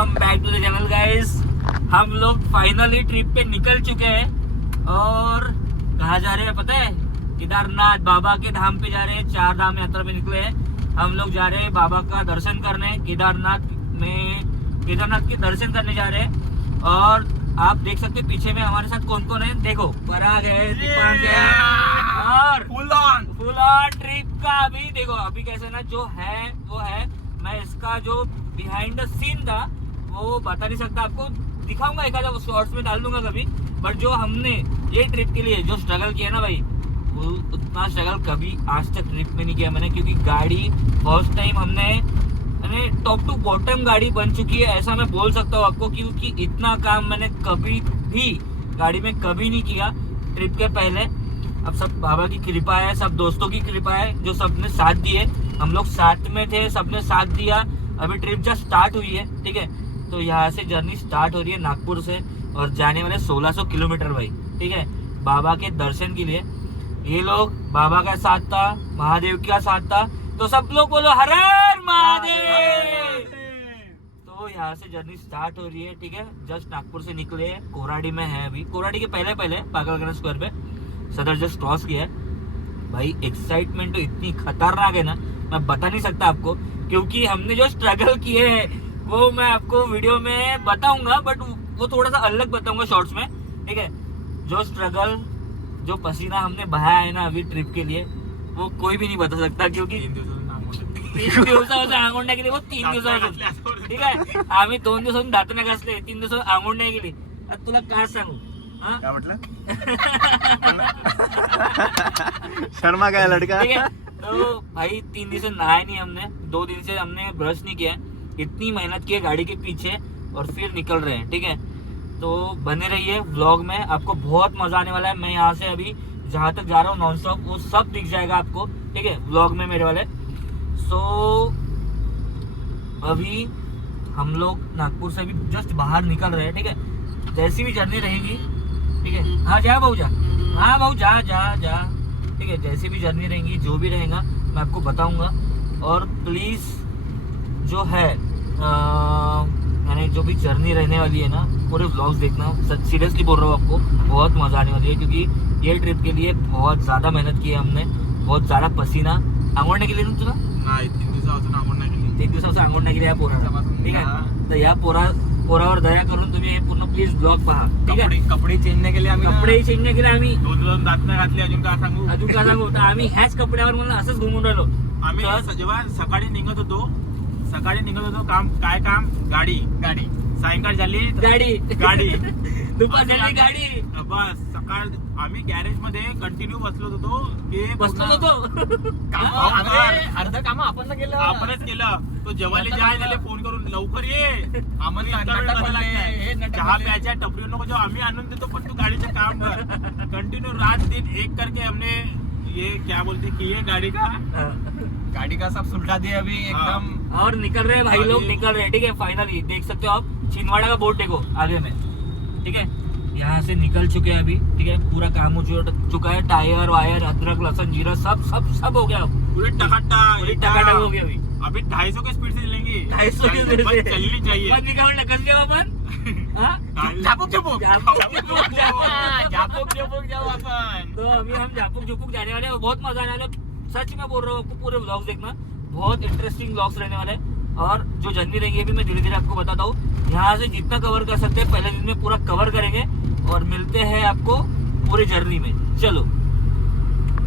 Welcome back to the channel guys. हम लोग finally trip पे निकल चुके हैं और कहाँ जा रहे हैं पता है? केदारनाथ बाबा के धाम पे जा रहे हैं। 4 धाम यात्रा पे निकले हैं हम लोग। जा रहे हैं बाबा का दर्शन करने। केदारनाथ के दर्शन करने जा रहे हैं। और आप देख सकते हैं पीछे में हमारे साथ कौन कौन है। देखो पराग है, दीपांक है और फुल ऑन ट्रिप का। अभी देखो अभी कैसे ना जो है वो है। मैं इसका जो बिहाइंड द सीन था वो बता नहीं सकता आपको। दिखाऊंगा एक आधा शॉर्ट्स में डाल दूंगा कभी। बट जो हमने ये ट्रिप के लिए जो स्ट्रगल किया ना भाई, वो उतना स्ट्रगल कभी आज तक ट्रिप में नहीं किया मैंने। क्योंकि गाड़ी फर्स्ट टाइम हमने टॉप टू बॉटम गाड़ी बन चुकी है, ऐसा मैं बोल सकता हूँ आपको। क्योंकि इतना काम मैंने कभी भी गाड़ी में कभी नहीं किया ट्रिप के पहले। अब सब बाबा की कृपा है, सब दोस्तों की कृपा है जो सबने साथ दिए। हम लोग साथ में थे, सबने साथ दिया। अभी ट्रिप जस्ट स्टार्ट हुई है, ठीक है। तो यहाँ से जर्नी स्टार्ट हो रही है नागपुर से और जाने वाले 1600 किलोमीटर भाई, ठीक है, बाबा के दर्शन के लिए। ये लोग बाबा का साथ था, महादेव का साथ था, तो सब लोग बोलो हर हर महादेव। तो यहाँ से जर्नी स्टार्ट हो रही है, ठीक है। जस्ट नागपुर से निकले हैं, कोराडी में है अभी। कोराडी के पहले पागलगंज स्क्वायर पे सदर जस्ट क्रॉस किया है भाई। एक्साइटमेंट तो इतनी खतरनाक है ना, मैं बता नहीं सकता आपको। क्योंकि हमने जो स्ट्रगल किए हैं वो मैं आपको वीडियो में बताऊंगा, बट वो थोड़ा सा अलग बताऊंगा शॉर्ट्स में, ठीक है। जो स्ट्रगल, जो पसीना हमने बहाया है ना अभी ट्रिप के लिए, वो कोई भी नहीं बता सकता। क्योंकि 3 दिवसापासून आंघोळण्या गेली, वो 3 दिवसापासून, ठीक आहे। आम्ही 2 दिवसापासून दातना घासले, 3 दिवस आंघोळण्या गेली। आता तुला काय सांगू, क्या मतलब शर्मा का लड़का, ठीक है। तो भाई 3 दिन से नहाया नहीं हमने, 2 दिन से हमने ब्रश नहीं किया। इतनी मेहनत की है गाड़ी के पीछे और फिर निकल रहे हैं, ठीक है। तो बने रहिए व्लॉग में, आपको बहुत मजा आने वाला है। मैं यहाँ से अभी जहाँ तक जा रहा हूँ नॉन स्टॉप, वो सब दिख जाएगा आपको, ठीक है, व्लॉग में मेरे वाले। सो अभी हम लोग नागपुर से अभी जस्ट बाहर निकल रहे हैं, ठीक है। जैसी भी जर्नी रहेगी, ठीक है। हाँ जा भाऊ जा, हाँ भाऊ जा जा जा, ठीक है। जैसी भी जर्नी रहेंगी, जो भी रहेगा मैं आपको बताऊंगा। और प्लीज़ जो है यानी जो भी जर्नी रहने वाली है ना, पूरे व्लॉग्स देखना। सीरियसली बोल रहा हूँ, आपको बहुत मज़ा आने वाली है। क्योंकि ये ट्रिप के लिए बहुत ज़्यादा मेहनत की है हमने, बहुत ज़्यादा पसीना। आंघोळण्या गेली ना तुला? नाही 3 दिवसापासून आंघोळ नाही केली. 3 दिवसापासून आंघोळण्या गेली या पोराला, ठीक आहे। तर या पोरावर दया करून तुम्ही हे पूर्ण प्लीज ब्लॉग पहा, ठीक आहे। कपडे चेंज नाही केले आम्ही. कपडे चेंज नाही केले आम्ही. 2 दिवस दात नाही घातले. अजून काय सांगू तर आम्ही ह्याच कपड्यावर म्हणून असंच घुमून राहिलो. आम्ही जेव्हा सकाळी निघत होतो काम गाडी सायंकाळ झाली गाडी दुपार झाली गाडी. बस सकाळ आम्ही गॅरेज मध्ये कंटिन्यू बसलो होतो की अर्ध काम आपणच केलं. तो जेवायला त्याला फोन करून लवकर ये, आम्हाला चहा प्यायच्या टपरी नको जो आम्ही आणून देतो, पण तू गाडीचं काम कर. कंटिन्यू रात दिन एक करके हमने ये क्या बोलते कि ये गाड़ी का सब सुलटा दिया अभी एकदम। और निकल रहे हैं भाई लोग, निकल रहे हैं, ठीक है। फाइनली देख सकते हो आप छिंदवाड़ा का बोर्ड देखो आगे में, ठीक है। यहाँ से निकल चुके हैं अभी, ठीक है। पूरा काम हो चुका है। टायर वायर, अदरक लहसुन जीरा सब हो गया। पूरी टकाटक हो गया अभी 250 की स्पीड से चलेंगे। 250 की स्पीड से चलनी चाहिए। कस जाओ अपन झापूक जाओ अपन। तो अभी हम झापूक जाने वाले हैं। बहुत मजा आने वाला है, सच में बोल रहा हूँ आपको। पूरे व्लॉग्स देखना, बहुत इंटरेस्टिंग व्लॉग्स रहने वाले हैं। और जो जर्नी रहेगी अभी मैं धीरे धीरे आपको बताता हूँ। यहाँ से जितना कवर कर सकते हैं पहले दिन में पूरा कवर करेंगे और मिलते हैं आपको पूरी जर्नी में। चलो,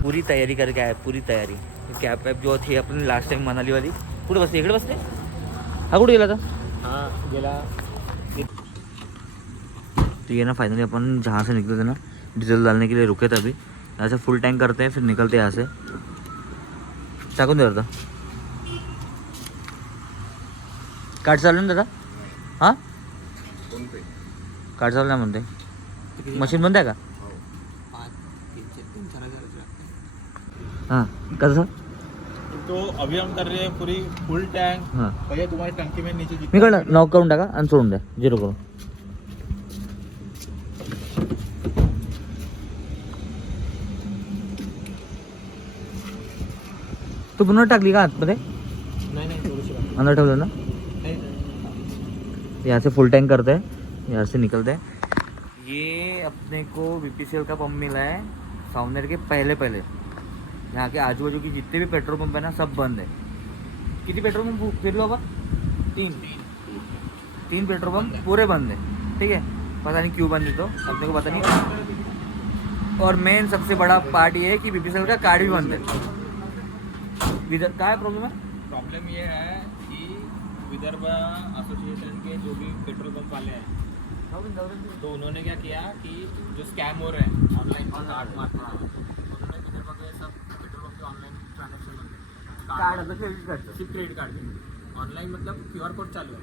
पूरी तैयारी करके आए, पूरी तैयारी। कॅब जो थी अपनी लास्ट टाइम मनाली वाली, कुठे बसते? इकडे बसते. हा कुठे गेला था? हाँ गेला. तो ये ना फाइनली अपन जहाँ से निकले थे ना, डीजल डालने के लिए रुके थे। अभी यहाँ से फुल टैंक करते हैं, फिर निकलते हैं यहाँ से. टाकून दे दादा. कार्ड चालू ना दादा? हां कार्ड चालू नाही म्हणते. मशीन बंद आहे का? हाँ कैसा? तो अभी हम कर रहे हैं पूरी फुल टैंक. हाँ भैया तुम्हारी टंकी में नीचे मी कळलं, नॉक करून टाका आणि सोडून द्या, 0 करून. तू पुन्हा टाकली का आतमध्ये? नाही थोडीशी अंदर ठेवलं ना. यहाँ से फुल टैंक करते हैं, यहाँ से निकलते हैं। ये अपने को BPCL का पंप मिला है सावनेर के पहले। यहाँ के आजू बाजू की जितने भी पेट्रोल पंप है ना सब बंद है। कितने पेट्रोल पंप फिर लो? 3 पेट्रोल पंप पूरे बंद है, ठीक है। पता नहीं क्यों बंद है, तो अपने को पता नहीं। और मेन सबसे बड़ा पार्ट ये है कि BPCL का कार्ड भी बंद है। इधर क्या है प्रॉब्लम है? प्रॉब्लम ये है कि विदर्भ एसोसिएशन के जो भी पेट्रोल पंप वाले हैं तो उन्होंने क्या किया कि जो स्कैम हो रहे हैं ऑनलाइन कार्ड मारना, उन्होंने विदर्भ के सब पेट्रोल पंप के ऑनलाइन ट्रांजेक्शन कार्ड मतलब क्रेडिट कार्ड, सिर्फ क्रेडिट कार्ड ऑनलाइन, मतलब QR कोड चालू है।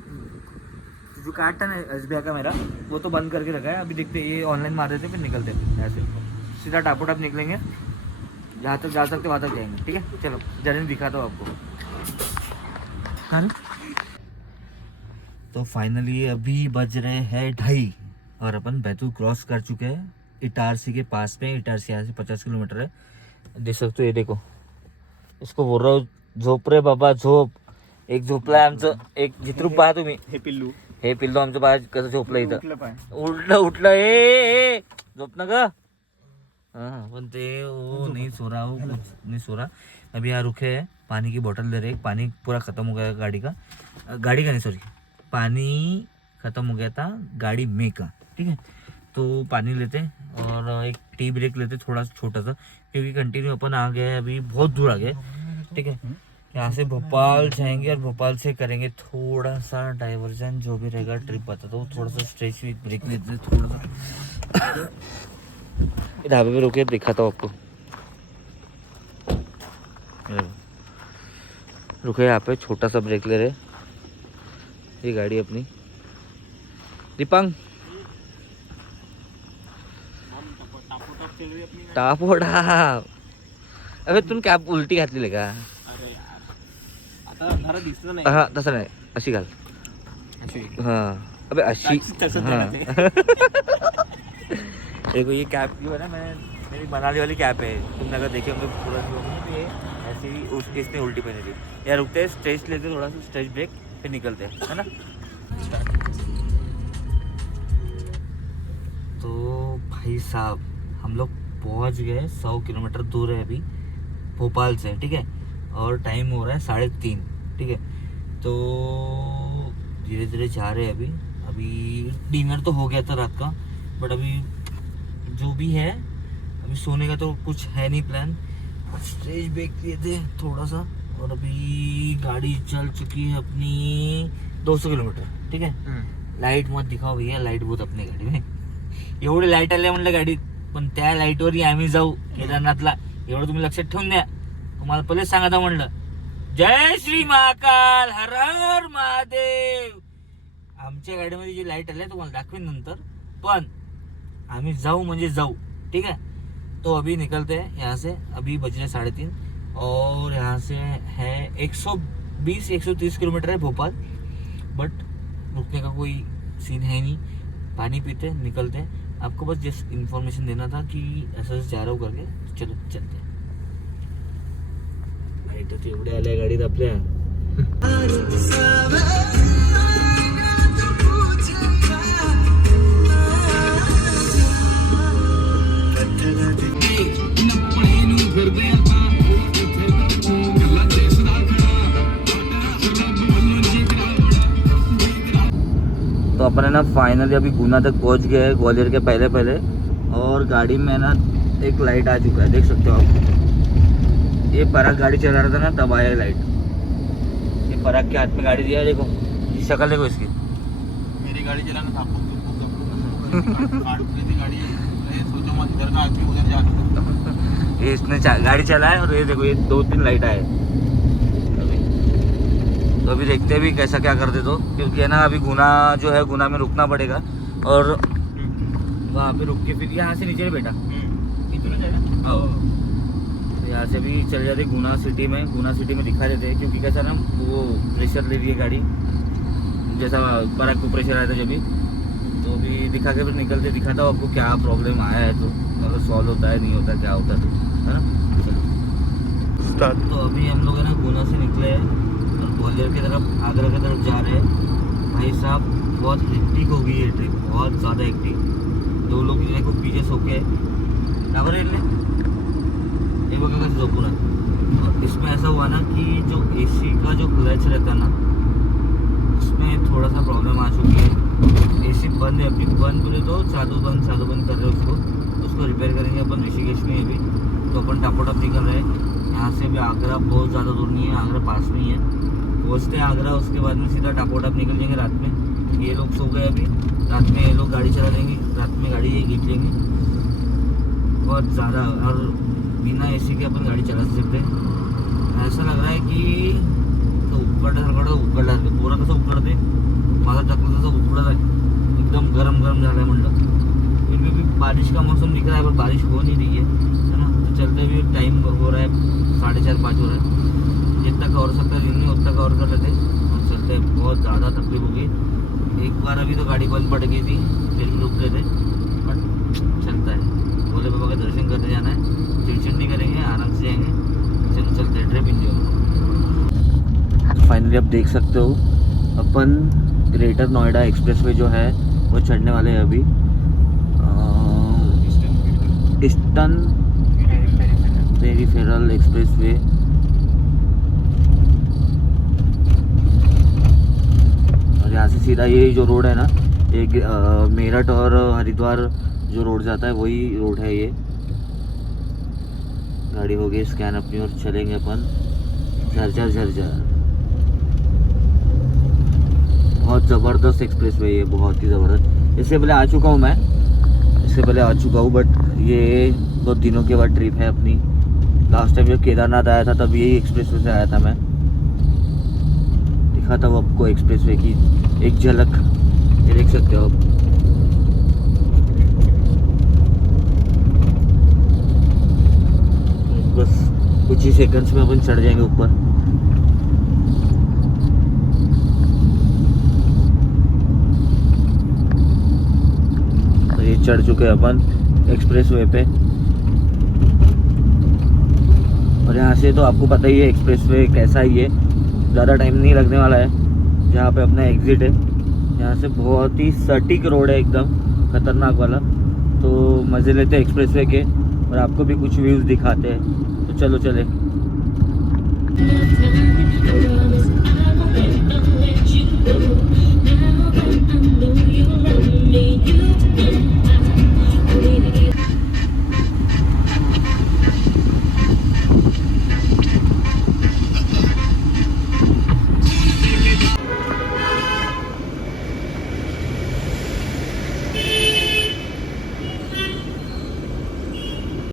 जो कार्ड था ना SBI का मेरा, वो तो बंद करके रखा है। अभी देखते ये ऑनलाइन मार देते फिर निकलते ऐसे सीधा टापोटाप निकलेंगे, जहाँ तक जा सकते वहाँ तक जाएंगे, ठीक है। चलो जर्नी दिखाता हूँ आपको। तो फाइनली अभी बज रहे हैं 2:30 और अपन बैतूल क्रॉस कर चुके हैं। इटारसी के पास में, इटारसी यहाँ से 50 किलोमीटर है। देख सकते हो, ये देखो, इसको बोल रहा हूँ झोप रे बाबा झोप. एक झोपलाय आमचं, एक जित्रूप पहा तुम्ही. हे पिल्लू आमचं पहा कसं झोपलं इथं. उठलं ए झोप ना ग. हाँ पण ते वो नहीं सो रहा, वो नहीं सो रहा. अभी यहाँ रुके हैं, पानी की बोतल दे रहे. पानी पूरा खत्म हो गया गाड़ी का नहीं, सॉरी, पानी खत्म हो गया था गाड़ी में का. ठीक है, तो पानी लेते और एक टी ब्रेक लेते थोड़ा छोटा सा, क्योंकि कंटिन्यू अपन आ गए, अभी बहुत दूर आ गए. ठीक है, यहाँ से भोपाल जाएंगे और भोपाल से करेंगे थोड़ा सा डाइवर्जन, जो भी रहेगा ट्रिप बताता हूँ. थोड़ा सा स्ट्रेच ब्रेक लेते थोड़ा सा. ढाबे पे रुके दिखाता हूँ आपको. रुके यहाँ पे, छोटा सा ब्रेक ले रहे. ये गाड़ी अपनी दीपांग टापोडा. अबे तुम कॅप उलटी घातली का? हा तसं नाही, अशी घाल. हा अबे अशी. देखो ये कैप जो है ना, मेरी मनाली वाली कैप है. तुमने अगर देखे होंगे पूरा तो ये ऐसे ही इसने उल्टी पहनी थी. यार रुकते हैं, स्ट्रेच लेते थोड़ा सा, स्ट्रेच ब्रेक, फिर निकलते हैं, है ना. तो भाई साहब हम लोग पहुंच गए. 100 किलोमीटर दूर है अभी भोपाल से. ठीक है, और टाइम हो रहा है 3:30. ठीक है, तो धीरे धीरे जा रहे हैं. अभी डिनर तो हो गया था रात का, बट अभी जो भी है, अभी सोने का तो कुछ है नहीं प्लान. स्ट्रेच ब्रेक लिए थे थोड़ा सा, और अभी गाड़ी चल चुकी है अपनी 200 किलोमीटर. ठीक है, लाईट मत दिखाओ भैया, लाईट बहुत अपनी गाडी में. एवढे लाईट आले म्हणलं गाडीत, पण त्या लाईटवरही आम्ही जाऊ केदारनाथला, एवढं तुम्ही लक्षात ठेवून द्या. तुम्हाला पहिलेच सांगा म्हणलं, जय श्री महाकाल, हर हर महादेव. आमच्या गाडीमध्ये जी लाईट आली तुम्हाला दाखवेन नंतर, पण आम्ही जाऊ म्हणजे जाऊ. ठीक है, तो अभी निकलते हैं यहाँ से. अभी बज रहे 3:30 और यहाँ से है 120-130 किलोमीटर है भोपाल, बट रुकने का कोई सीन है नहीं. पानी पीते निकलते. आपको बस जस्ट इन्फॉर्मेशन देना था कि ऐसा जा रहा हूँ करके. चलो चलते हैं. लाईट तर एवढे आल्या गाडीत आपल्या. तो अपन है ना फाइनली अभी गुना तक पहुंच गए हैं, ग्वालियर के पहले. और गाड़ी में ना एक लाइट आ चुका है, देख सकते हो आप. ये पराग गाड़ी चला रहा था ना, तब आया लाइट. ये पराग के हाथ में गाड़ी दिया है, देखो शक्ल देखो इसकी. मेरी गाड़ी चलाना था गाड़ी, सोचो मत इधर का आदमी उधर जा. ये इसने गाड़ी चलाया, और ये देखो ये 2-3 लाइट आए. तो अभी देखते हैं भी कैसा क्या करते, तो क्योंकि है ना अभी गुना जो है, गुना में रुकना पड़ेगा, और वहाँ पे रुक के फिर यहाँ से नीचे बेटा तो यहाँ से भी चल जाते गुना सिटी में दिखा देते हैं. क्योंकि कैसा ना वो प्रेशर ले रही है गाड़ी, जैसा पराग को प्रेशर आया था जब भी. तो अभी दिखा के फिर निकलते, दिखाता हूँ आपको क्या प्रॉब्लम आया है, तो अगर सॉल्व होता है नहीं होता क्या होता है, है ना. तो अभी हम लोग है ना गुना से निकले हैं और ग्वालियर की तरफ, आगरा की तरफ जा रहे हैं. भाई साहब बहुत हेक्टिक हो गई है ट्रिप, बहुत ज़्यादा हेक्टिक। 2 लोग देखो पीछे सो के बघा कसं झोपून आहे। इसमें ऐसा हुआ ना कि जो एसी का जो क्लच रहता है ना, उसमें थोड़ा सा प्रॉब्लम आ चुकी है। एसी बंद है अभी, बंद बोले तो चालू बंद कर रहे हैं उसको रिपेयर करेंगे अपन ऋषिकेश में अभी। तो अपन टापोटाप निकल रहे हैं यहाँ से। अभी आगरा बहुत ज़्यादा दूर नहीं है, आगरा पास में ही है। पहुँचते हैं आगरा, उसके बाद में सीधा टापोटाप निकल जाएंगे रात में। ये लोग सो गए अभी, रात में ये लोग गाड़ी चला लेंगे, रात में गाड़ी ये खींच लेंगे बहुत ज़्यादा। और बिना एसी के अपन गाड़ी चला सकते। ऐसा लग रहा है कि तो उकडला पूरा कसं उकडते, माझा चक्कर तसं उकडत आहे, एकदम गरम झालं आहे म्हणलं। फिर भी बारिश का मौसम दिख रहा है पर बारिश हो नहीं रही है ना। तो चलते भी टाइम हो रहा है 4:30-5 हो रहा है। जितना कवर सकता है दिन में उतना कवर कर लेते और चलते। बहुत ज़्यादा तकलीफ हो गई। एक बार अभी तो गाड़ी बंद पड़ गई थी, फिर भी रुक गए थे, बट चलता है। भोले बाबा का दर्शन करने जाना है, चिड़चिड़ नहीं करेंगे, आराम से जाएंगे। चलो चलते हैं, ट्रिप इंजॉय। फाइनली आप देख सकते हो अपन ग्रेटर नोएडा एक्सप्रेसवे जो है वो चढ़ने वाले हैं अभी। Eastern peripheral expressway. और यहाँ से सीधा ये जो रोड है ना, एक मेरठ और हरिद्वार जो रोड जाता है वही रोड है ये। गाड़ी हो गई स्कैन अपनी और चलेंगे अपन झरझर। बहुत ज़बरदस्त एक्सप्रेसवे ये, बहुत ही ज़बरदस्त। इससे पहले आ चुका हूँ मैं, बट ये 2 दिनों के बाद ट्रिप है अपनी। लास्ट टाइम जब केदारनाथ आया था तब यही एक्सप्रेसवे से आया था मैं। दिखाता हूँ आपको एक्सप्रेसवे की एक झलक, ये देख सकते हो आप। बस कुछ ही सेकंड्स में अपन चढ़ जाएंगे ऊपर। तो ये चढ़ चुके हैं अपन एक्सप्रेसवे पे। और यहाँ से तो आपको पता ही है एक्सप्रेसवे कैसा ही है, ज़्यादा टाइम नहीं लगने वाला है। जहाँ पे अपना एग्जिट है यहाँ से बहुत ही सटीक रोड है, एकदम खतरनाक वाला। तो मज़े लेते हैं एक्सप्रेसवे के और आपको भी कुछ व्यूज़ दिखाते हैं। तो चलो चले।